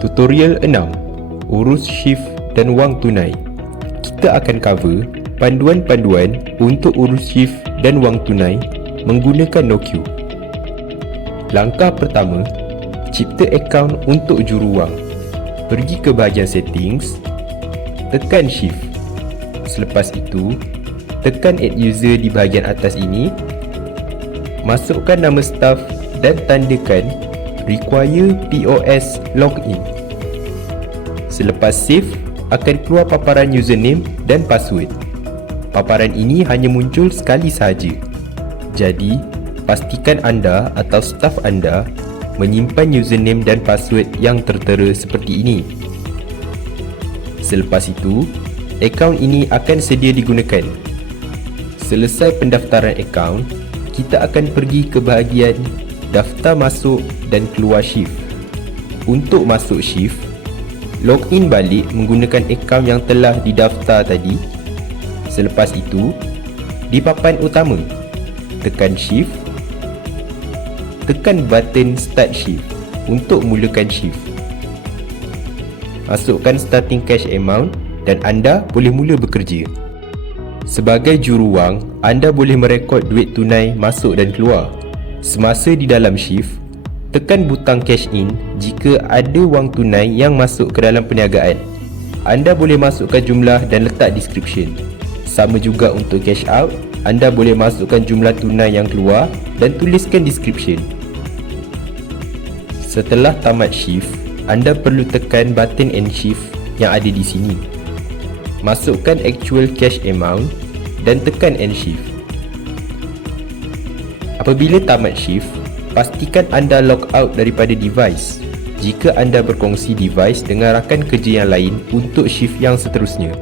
Tutorial 6 Urus shift dan wang tunai. Kita akan cover panduan-panduan untuk urus shift dan wang tunai menggunakan NoQ Langkah pertama Cipta akaun untuk juruwang Pergi ke bahagian settings Tekan shift. Selepas itu Tekan add user di bahagian atas ini. Masukkan nama staff dan tandakan require POS login. Selepas save, akan keluar paparan username dan password. Paparan ini hanya muncul sekali sahaja. Jadi, pastikan anda atau staf anda menyimpan username dan password yang tertera seperti ini. Selepas itu, akaun ini akan sedia digunakan. Selesai pendaftaran akaun, kita akan pergi ke bahagian daftar masuk dan keluar shift. Untuk masuk shift, login balik menggunakan akaun yang telah didaftar tadi. Selepas itu, di papan utama, tekan shift, tekan button start shift untuk mulakan shift. Masukkan starting cash amount dan anda boleh mula bekerja. Sebagai juruwang, anda boleh merekod duit tunai masuk dan keluar. Semasa di dalam shift, tekan butang cash in jika ada wang tunai yang masuk ke dalam perniagaan. Anda boleh masukkan jumlah dan letak description. Sama juga untuk cash out, anda boleh masukkan jumlah tunai yang keluar dan tuliskan description. Setelah tamat shift, anda perlu tekan button end shift yang ada di sini. Masukkan actual cash amount dan tekan end shift. Apabila tamat shift, pastikan anda log out daripada device jika anda berkongsi device dengan rakan kerja yang lain untuk shift yang seterusnya.